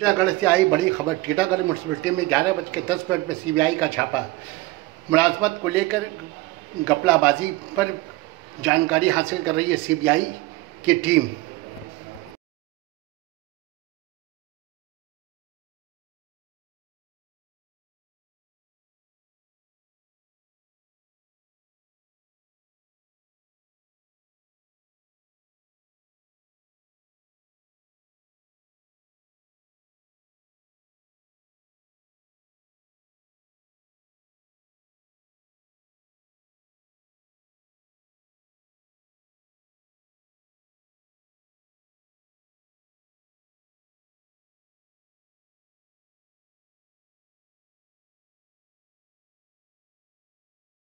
टीटागढ़ से आई बड़ी खबर। टीटागढ़ म्यूनसिपलिटी में 11:10 पर सीबीआई का छापा। मुलाजमत को लेकर घपलाबाजी पर जानकारी हासिल कर रही है सीबीआई की टीम।